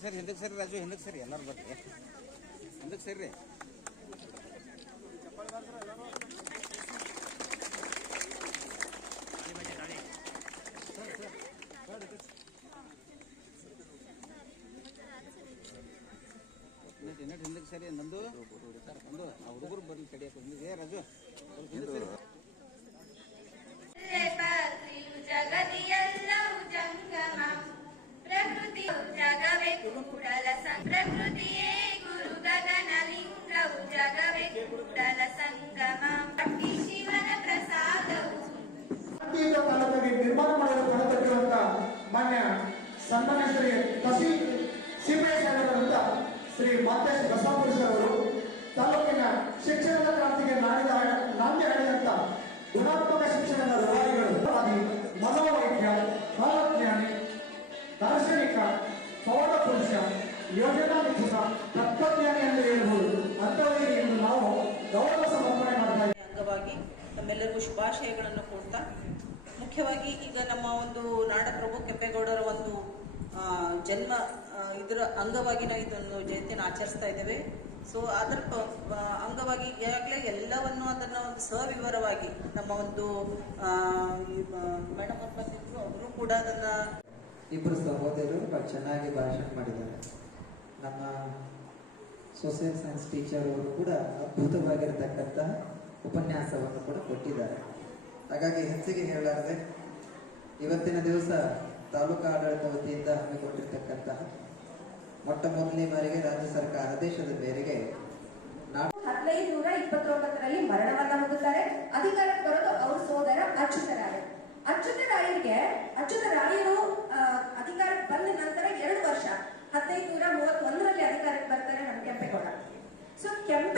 ಹಿಂದಕ್ಕೆ ಸರಿ ಹಿಂದಕ್ಕೆ ಸರಿ ರಾಜು, ಹಿಂದಕ್ಕೆ ಸರಿ, ಎಲ್ಲರೂ ಬರ್ರಿ. ಹಿಂದಕ್ಕೆ ಸರಿ. ರೀ ಹಿಂದಕ್ಕೆ ಸರಿ, ನಂದು ನಂದು, ಆ ಹುಡುಗರು ಬರ್ಲಿ ಕಡಿಯಕ್ಕೆ ಏ, ರಾಜು ಅವ್ರು ಹಿಂದಕ್ಕೆ ಸರಿ ಪಾತ್ರಿಯು ಜಗದಿಯೆಲ್ಲವೂ ಜಂಗಮ ಪ್ರಕೃತಿ ಜಗವೇ ಕೂಡಲ ಸಂ ಪ್ರಕೃತಿಯೇ ಗುರು ಗಗನ ಲಿಂಗವು ಜಗವೇ ಕೂಡಲ ಸಂಗಮ. ಪಟ್ಟಿ ಶಿವನ ಪ್ರಸಾದವು. ಕಾಲದಲ್ಲಿ ನಿರ್ಮಾಣ ಮಾಡಲು ಮಾನ್ಯ ಸನ್ಮಾನ್ಯ ತಸಿ ಶ್ರೀ ಶಿಕ್ಷಣದ ಕ್ರಾಂತಿಗೆ ನಾಡಿದ ನಮ್ಮೆಲ್ಲರಿಗೂ ಶುಭಾಶಯಗಳನ್ನು ಕೊಡ್ತಾ ಮುಖ್ಯವಾಗಿ ಈಗ ನಮ್ಮ ಒಂದು ನಾಡಪ್ರಭು ಕೆಂಪೇಗೌಡರ ಒಂದು ಜನ್ಮ ಇದರ ಅಂಗವಾಗಿ ನಾವು ಇದೊಂದು ಜಯಂತಿಯನ್ನು ಆಚರಿಸ್ತಾ ಇದ್ದೇವೆ. ಸೊ ಅದರ ಅಂಗವಾಗಿ ಈಗಾಗಲೇ ಎಲ್ಲವನ್ನು ಅದನ್ನು ಒಂದು ಸವಿವರವಾಗಿ ನಮ್ಮ ಒಂದು ಮೇಡಮ್ ಅವರು ಬಂದಿದ್ರು, ಅವರು ಕೂಡ ಅದನ್ನ ಇಬ್ಬರು ಸಹೋದರರು ಚೆನ್ನಾಗಿ ಭಾಷಣ ಮಾಡಿದ್ದಾರೆ. ನಮ್ಮ ಸೋಷಿಯಲ್ ಸೈನ್ಸ್ ಟೀಚರ್ ಅವರು ಕೂಡ ಅದ್ಭುತವಾಗಿರತಕ್ಕಂಥ ಉಪನ್ಯಾಸವನ್ನು ಕೂಡ ಕೊಟ್ಟಿದ್ದಾರೆ. ಹಾಗಾಗಿ ಹೆಚ್ಚಿಗೆ ಹೇಳಲಾರದೆ ಇವತ್ತಿನ ದಿವಸ ತಾಲೂಕು ಆಡಳಿತ ವತಿಯಿಂದ ಹಮ್ಮಿಕೊಂಡಿರ್ತಕ್ಕಂತಹ ಮೊಟ್ಟ ಮೊದಲನೇ ಬಾರಿಗೆ ರಾಜ್ಯ ಸರ್ಕಾರ ಆದೇಶದ ಮೇರೆಗೆ ಹದಿನೈದು ನೂರ ಇಪ್ಪತ್ತೊಂಬತ್ತರಲ್ಲಿ ಮರಣವನ್ನ ಹೊಂದುತ್ತಾರೆ ಅಧಿಕಾರಕ್ಕೆ ಬರೋದು ಅವ್ರ ಸೋದರ ಅಚ್ಯುತರಾಯರಿಗೆ ಅಚ್ಯುತರಾಯರು ಆ, ಅಧಿಕಾರಕ್ಕೆ ಬಂದ ನಂತರ ಎರಡು ವರ್ಷ ಹದಿನೈದು ನೂರ ಮೂವತ್ತೊಂದರಲ್ಲಿ ಅಧಿಕಾರಕ್ಕೆ ಬರ್ತಾರೆ ನಮ್ಮ ಕೆಂಪೇಗೌಡ. ಸೊ ಒಂದು